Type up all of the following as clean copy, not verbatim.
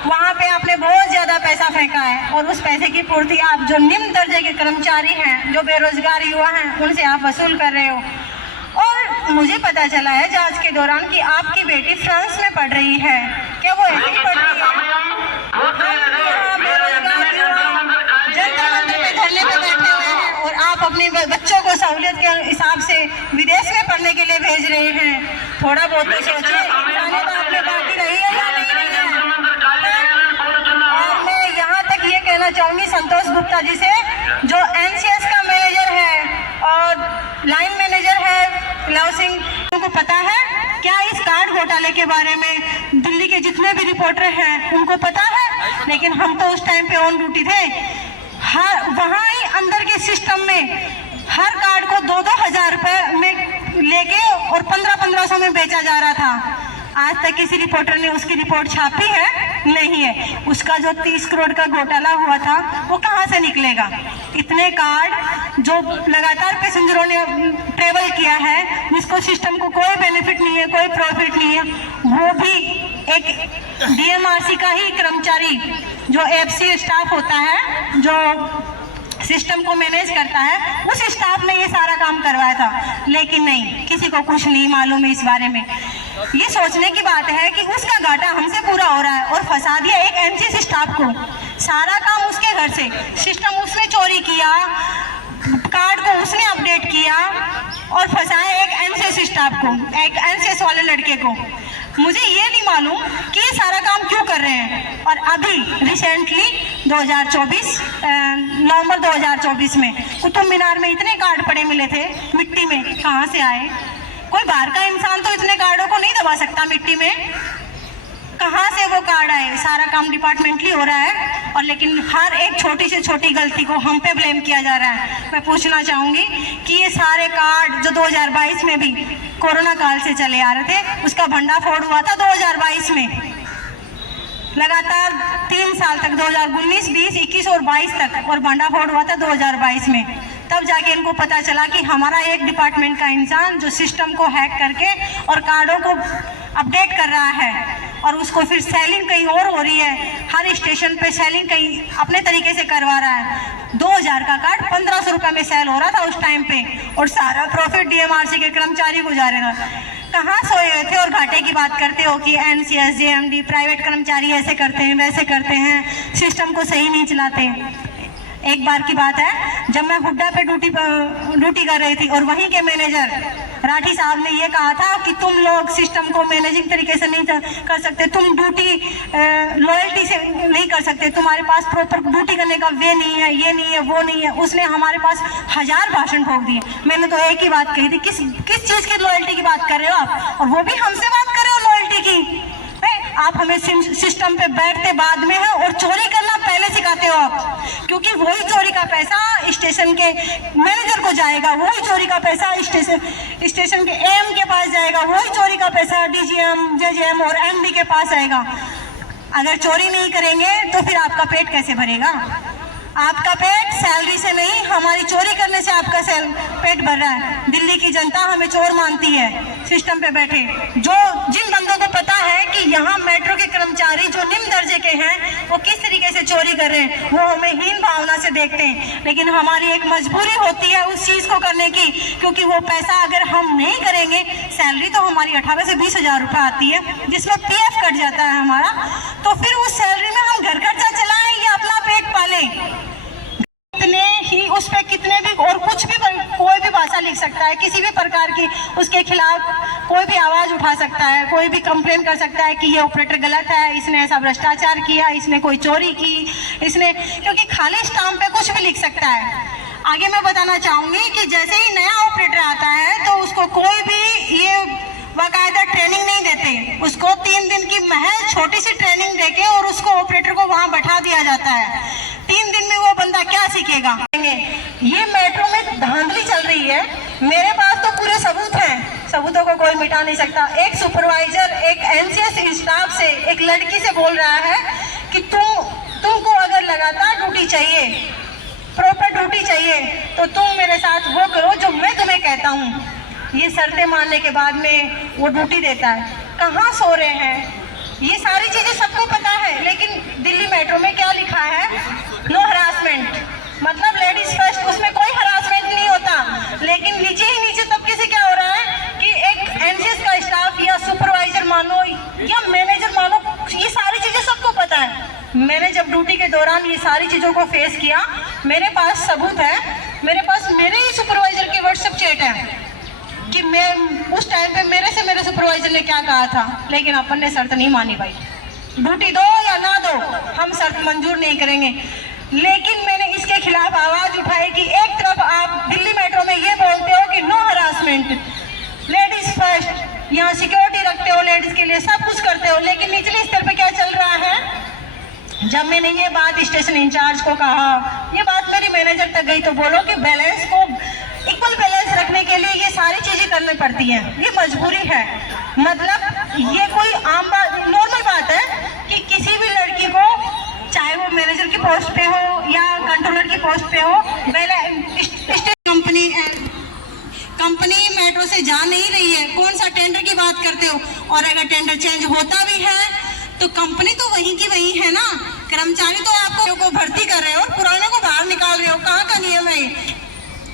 वहाँ पे आपने बहुत ज़्यादा पैसा फेंका है और उस पैसे की पूर्ति आप जो निम्न दर्जे के कर्मचारी हैं, जो बेरोजगार युवा हैं, उनसे आप वसूल कर रहे हो। और मुझे पता चला है जांच के दौरान कि आपकी बेटी फ्रांस में पढ़ रही है। क्या वो ऐसे ही पढ़ रही है? हम बेरोजगार युवा जंतर मंतर पे धरने पे बैठे हुए हैं और आप अपने बच्चों को सहूलियत के हिसाब से विदेश में पढ़ने के लिए भेज रहे हैं। थोड़ा बहुत तो सोचिए, इंसानियत आप में बाकी रही है या नहीं रही है? और मैं यहाँ तक ये कहना चाहूँगी संतोष गुप्ता जी से, जो NCS का मैनेजर है और लाइन मैनेजर है लव सिंह, उनको पता है क्या इस कार्ड घोटाले के बारे में? दिल्ली के जितने भी रिपोर्टर हैं उनको पता है, लेकिन हम तो उस टाइम पे ऑन ड्यूटी थे। हर वहाँ ही अंदर के सिस्टम में हर कार्ड को 2-2 हज़ार रुपये में लेके और 1500 में बेचा जा रहा था। आज तक किसी रिपोर्टर ने उसकी रिपोर्ट छापी है? नहीं है। उसका जो 30 करोड़ का घोटाला हुआ था वो कहाँ से निकलेगा? इतने कार्ड जो लगातार पैसेंजरों ने ट्रेवल किया है, जिसको सिस्टम को कोई बेनिफिट नहीं है, कोई प्रॉफिट नहीं है, वो भी एक DMRC का ही कर्मचारी जो FC स्टाफ होता है, जो सिस्टम को मैनेज करता है, उस स्टाफ ने ये सारा काम करवाया था। लेकिन नहीं, किसी को कुछ नहीं मालूम है इस बारे में। ये सोचने की बात है कि उसका घाटा हमसे पूरा हो रहा है और फंसा दिया एक NCS स्टाफ को। सारा काम उसके घर से, सिस्टम उसने चोरी किया, कार्ड को उसने अपडेट किया और फंसाया एक NCS स्टाफ को, एक NCS वाले लड़के को। मुझे ये नहीं मालूम कि ये सारा काम क्यों कर रहे हैं। और अभी रिसेंटली 2024 नवंबर 2024 में कुतुब मीनार में इतने कार्ड पड़े मिले थे मिट्टी में, कहाँ से आए? कोई बाहर का इंसान तो इतने कार्डों को नहीं दबा सकता मिट्टी में। कहाँ से वो कार्ड आए? सारा काम डिपार्टमेंटली हो रहा है और लेकिन हर एक छोटी से छोटी गलती को हम पे ब्लेम किया जा रहा है। मैं पूछना चाहूँगी कि ये सारे कार्ड जो 2022 में भी कोरोना काल से चले आ रहे थे, उसका भंडाफोड़ हुआ था 2022 में, लगातार 3 साल तक 2019, 20, 21 और 22 तक, और भंडाफोड़ हुआ था 2022 में। तब जाके इनको पता चला कि हमारा एक डिपार्टमेंट का इंसान जो सिस्टम को हैक करके और कार्डों को अपडेट कर रहा है और उसको फिर सेलिंग कहीं और हो रही है, हर स्टेशन पे सेलिंग कहीं अपने तरीके से करवा रहा है। 2000 का कार्ड 1500 रुपये में सेल हो रहा था उस टाइम पे और सारा प्रॉफिट DMRC के कर्मचारी को जा रहा था। कहाँ सोए हुए थे और घाटे की बात करते हो कि NCS, JMD, प्राइवेट कर्मचारी ऐसे करते हैं, वैसे करते हैं, सिस्टम को सही नहीं चलाते। एक बार की बात है, जब मैं हुड्डा पे ड्यूटी कर रही थी और वहीं के मैनेजर राठी साहब ने ये कहा था कि तुम लोग सिस्टम को मैनेजिंग तरीके से नहीं कर सकते, तुम ड्यूटी लॉयल्टी से नहीं कर सकते, तुम्हारे पास प्रॉपर ड्यूटी करने का वे नहीं है, ये नहीं है, वो नहीं है। उसने हमारे पास 1000 भाषण ठोक दिए। मैंने तो एक ही बात कही थी, किस चीज़ की लॉयल्टी की बात कर रहे हो आप? और वो भी हमसे बात कर रहे हो लॉयल्टी की? आप हमें सिस्टम पे बैठते बाद में है और चोरी करना पहले सिखाते हो आप, क्योंकि वही चोरी का पैसा स्टेशन के मैनेजर को जाएगा, वही चोरी का पैसा स्टेशन के AM के पास जाएगा, वही चोरी का पैसा DGM, JGM और MD के पास आएगा। अगर चोरी नहीं करेंगे तो फिर आपका पेट कैसे भरेगा? आपका पेट सैलरी से नहीं, हमारी चोरी करने से आपका पेट भर रहा है। दिल्ली की जनता हमें चोर मानती है सिस्टम पे बैठे। जिन बंदों को पता है कि यहाँ मेट्रो के कर्मचारी जो निम्न दर्जे के हैं वो किस तरीके से चोरी कर रहे हैं, वो हमें हीन भावना से देखते हैं। लेकिन हमारी एक मजबूरी होती है उस चीज़ को करने की, क्योंकि वो पैसा अगर हम नहीं करेंगे, सैलरी तो हमारी 18 से 20 हज़ार रुपये आती है, जिसमें PF कट जाता है हमारा, तो फिर उस सैलरी में हम घर खर्चा चलाएं या अपना पेट पालें? कितने ही उस पर कितने भी और कुछ भी कोई भी भाषा लिख सकता है, किसी भी प्रकार की उसके खिलाफ कोई भी आवाज़ उठा सकता है, कोई भी कंप्लेन कर सकता है कि ये ऑपरेटर गलत है, इसने ऐसा भ्रष्टाचार किया, इसने कोई चोरी की, इसने, क्योंकि खाली स्टाम्प पे कुछ भी लिख सकता है। आगे मैं बताना चाहूँगी कि जैसे ही नया ऑपरेटर आता है तो उसको कोई भी ये बाकायदा ट्रेनिंग नहीं देते, उसको 3 दिन की महज छोटी सी ट्रेनिंग देके और उसको ऑपरेटर को वहाँ बैठा दिया जाता है। 3 दिन में वो बंदा क्या सीखेगा? ये मेट्रो में धांधली चल रही है, मेरे पास तो पूरे सबूत हैं, सबूतों को कोई मिटा नहीं सकता। एक सुपरवाइजर एक NCS स्टाफ से एक लड़की से बोल रहा है कि तुमको अगर लगातार ड्यूटी चाहिए, प्रॉपर ड्यूटी चाहिए, तो तुम मेरे साथ वो करो जो मैं तुम्हें कहता हूँ। ये शर्तें मानने के बाद में वो ड्यूटी देता है। कहाँ सो रहे हैं? ये सारी चीज़ें सबको पता है, लेकिन मैंने जब ड्यूटी के दौरान ये सारी चीज़ों को फेस किया, मेरे पास सबूत है, मेरे पास मेरे ही सुपरवाइजर की व्हाट्सएप चैट है कि मैं उस टाइम पे मेरे सुपरवाइजर ने क्या कहा था, लेकिन अपन ने शर्त नहीं मानी भाई, ड्यूटी दो या ना दो, हम शर्त मंजूर नहीं करेंगे। लेकिन मैंने इसके खिलाफ आवाज़ उठाई कि एक तरफ आप दिल्ली मेट्रो में ये बोलते हो कि नो हरासमेंट, लेडीज फर्स्ट, यहाँ सिक्योरिटी रखते हो लेडीज के लिए, सब कुछ करते हो, लेकिन निचले स्तर पे क्या चल रहा है। जब मैंने ये बात स्टेशन इंचार्ज को कहा, ये बात मेरी मैनेजर तक गई, तो बोलो कि बैलेंस को इक्वल बैलेंस रखने के लिए ये सारी चीजें करनी पड़ती हैं, ये मजबूरी है। मतलब ये कोई आम बात, नॉर्मल बात है कि किसी भी लड़की को, चाहे वो मैनेजर की पोस्ट पे हो या कंट्रोलर की पोस्ट पे हो, कंपनी मेट्रो से जा नहीं रही है, कौन सा टेंडर की बात करते हो, और अगर टेंडर चेंज होता भी है तो कंपनी तो वही की वही है ना, कर्मचारी तो आपको को भर्ती कर रहे हो और पुराने को बाहर निकाल रहे हो, कहाँ का नियम है।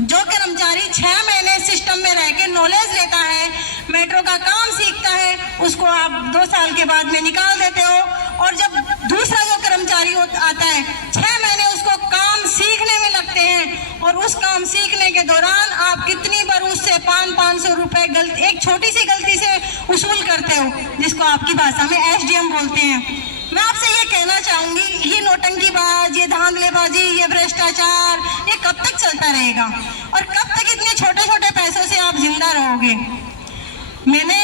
जो कर्मचारी 6 महीने सिस्टम में रह के नॉलेज लेता है, मेट्रो का काम सीखता है, उसको आप 2 साल के बाद में निकाल देते हो, और जब दूसरा जो कर्मचारी आता है 6 महीने उसको काम सीखने में लगते हैं, और उस काम सीखने के दौरान आप कितनी बार उससे 500-500 रुपए गलती, एक छोटी सी गलती से वसूल करते हो, जिसको आपकी भाषा में SDM बोलते हैं। मैं आपसे ये कहना चाहूंगी, ये नौटंकीबाज, ये धांधलेबाजी, ये भ्रष्टाचार, ये कब तक चलता रहेगा, और कब तक इतने छोटे छोटे पैसों से आप जिंदा रहोगे। मैंने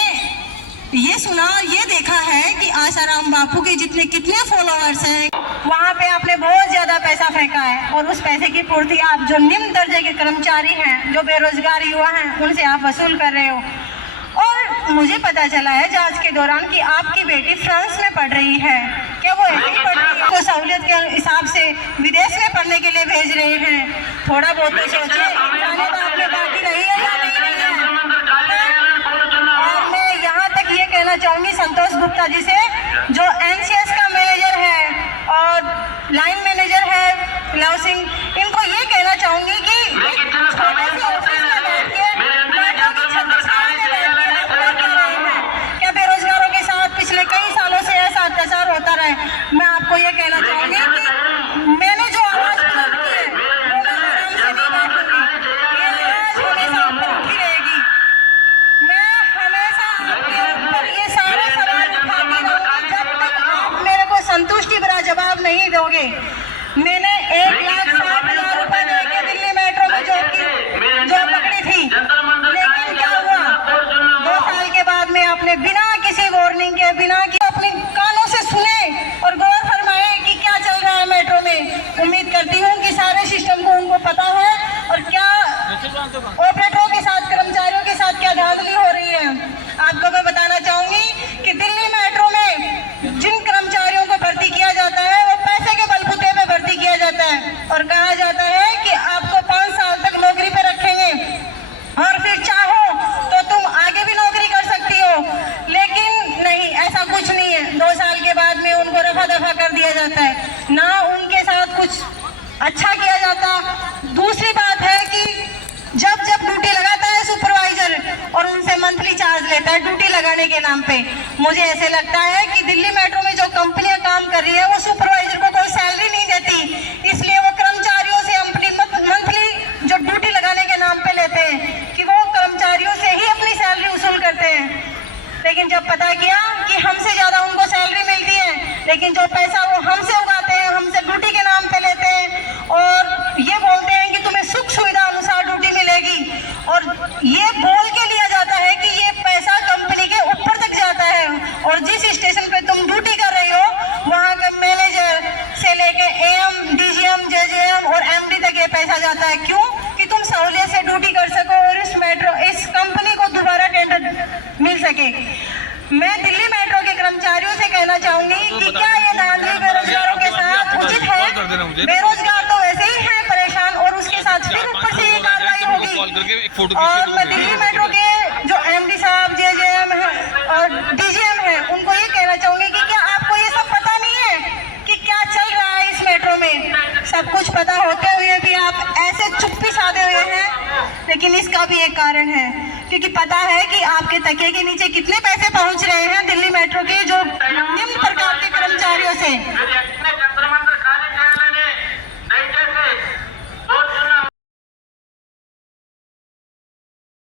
ये सुना, ये देखा है कि आसाराम बापू के जितने कितने फॉलोअर्स हैं, वहाँ पे आपने बहुत ज्यादा पैसा फेंका है, और उस पैसे की पूर्ति आप जो निम्न दर्जे के कर्मचारी हैं, जो बेरोजगार युवा हैं, उनसे आप वसूल कर रहे हो। और मुझे पता चला है जांच के दौरान कि आपकी बेटी फ्रांस में पढ़ रही है, क्या वो ऐसे ही पढ़ रही है, तो सहूलियत के हिसाब से विदेश में पढ़ने के लिए भेज रहे हैं। थोड़ा बहुत तो सोचिए, इंसानियत आपने बाकी रही है या नहीं रही है। और मैं यहाँ तक ये कहना चाहूंगी संतोष गुप्ता जी से, जो NCS का मैनेजर है और लाइन मैनेजर है लव सिंह, इनको ये कहना चाहूंगी कि छोटे से ऑफिस में बैठ के क्या बेरोजगारों के साथ पिछले कई सालों से ऐसा अत्याचार होता रहे। मैं आपको ये कहना चाहूंगी कि मैंने जो आवाज बुलंद की है वो मैं आराम से नहीं बैठूंगी, ये आवाज हमेशा ऊपर उठी रहेगी। मैं हमेशा आपके ऊपर ये सारे सवाल उठाती रहूंगी जब तक आप मेरे को संतुष्टि भरा जवाब नहीं दोगे। मैंने 1,60,000 रुपए देके दिल्ली मेट्रो में जॉब पकड़ी थी, लेकिन क्या हुआ, 2 साल के बाद में आपने बिना किसी वार्निंग के, बिना कि अपने कानों से सुने और गौर फरमाए कि क्या चल रहा है मेट्रो में। उम्मीद करती हूँ कि सारे सिस्टम को उनको पता है, और क्या ऑपरेटरों के साथ, कर्मचारियों के साथ क्या धांधली हो रही है। आपको मैं बताना चाहूंगी कि दिल्ली मेट्रो में जिन कर्मचारियों को भर्ती किया जाता है वो पैसे के बलबूते पे भर्ती किया जाता है, और कहा जाता है कि आपको 5 साल तक नौकरी पे रखेंगे और फिर चाहो तो तुम आगे भी नौकरी कर सकती हो, लेकिन नहीं, ऐसा कुछ नहीं है। 2 साल के बाद में उनको रफा दफा कर दिया जाता है, ना उनके साथ कुछ अच्छा किया जाता। दूसरी बात है कि जब ड्यूटी लगाता है सुपरवाइजर और उनसे मंथली चार्ज लेता है ड्यूटी लगाने के नाम पे, मुझे ऐसे लगता है कि दिल्ली मेट्रो में जो कंपनियां काम कर रही है वो सुपरवाइजर को कोई सैलरी नहीं देती, इसलिए वो कर्मचारियों से अपनी मंथली जो ड्यूटी लगाने के नाम पे लेते हैं कि वो कर्मचारियों से ही अपनी सैलरी वसूल करते हैं। लेकिन जब पता किया कि हमसे ज्यादा उनको सैलरी मिलती है, लेकिन जो पैसा वो हमसे उगाते हैं, हमसे ड्यूटी के नाम पे लेते हैं, और ये बोलते हैं कि तुम्हें सुख सुविधा अनुसार ड्यूटी मिलेगी, और ये बोल के लिया जाता है कि ये पैसा कंपनी के ऊपर तक जाता है, और जिस स्टेशन पे तुम ड्यूटी कर रही हो वहाँ का मैनेजर से लेके AM, DGM, JJM और MD तक ये पैसा जाता है। क्यों? कि तुम सहूलियत से ड्यूटी कर सको और इस कंपनी को दोबारा टेंडर मिल सके। मैं दिल्ली मेट्रो के कर्मचारियों से कहना चाहूंगी कि क्या ये धांधली बेरोजगारों के साथ उचित है? बेरोजगार तो वैसे ही है परेशान, और उसके साथ फिर ऊपर से ये कार्रवाई होगी। और मैं दिल्ली मेट्रो के जो MD साहब, JJM है और DGM है, उनको ये कहना चाहूंगी कि क्या आपको ये सब पता नहीं है कि क्या चल रहा है इस मेट्रो में? सब कुछ पता होते हुए भी आप ऐसे चुप्पी साधे हुए हैं, लेकिन इसका भी एक कारण है, क्योंकि पता है कि आपके तकिए के नीचे कितने पैसे पहुंचे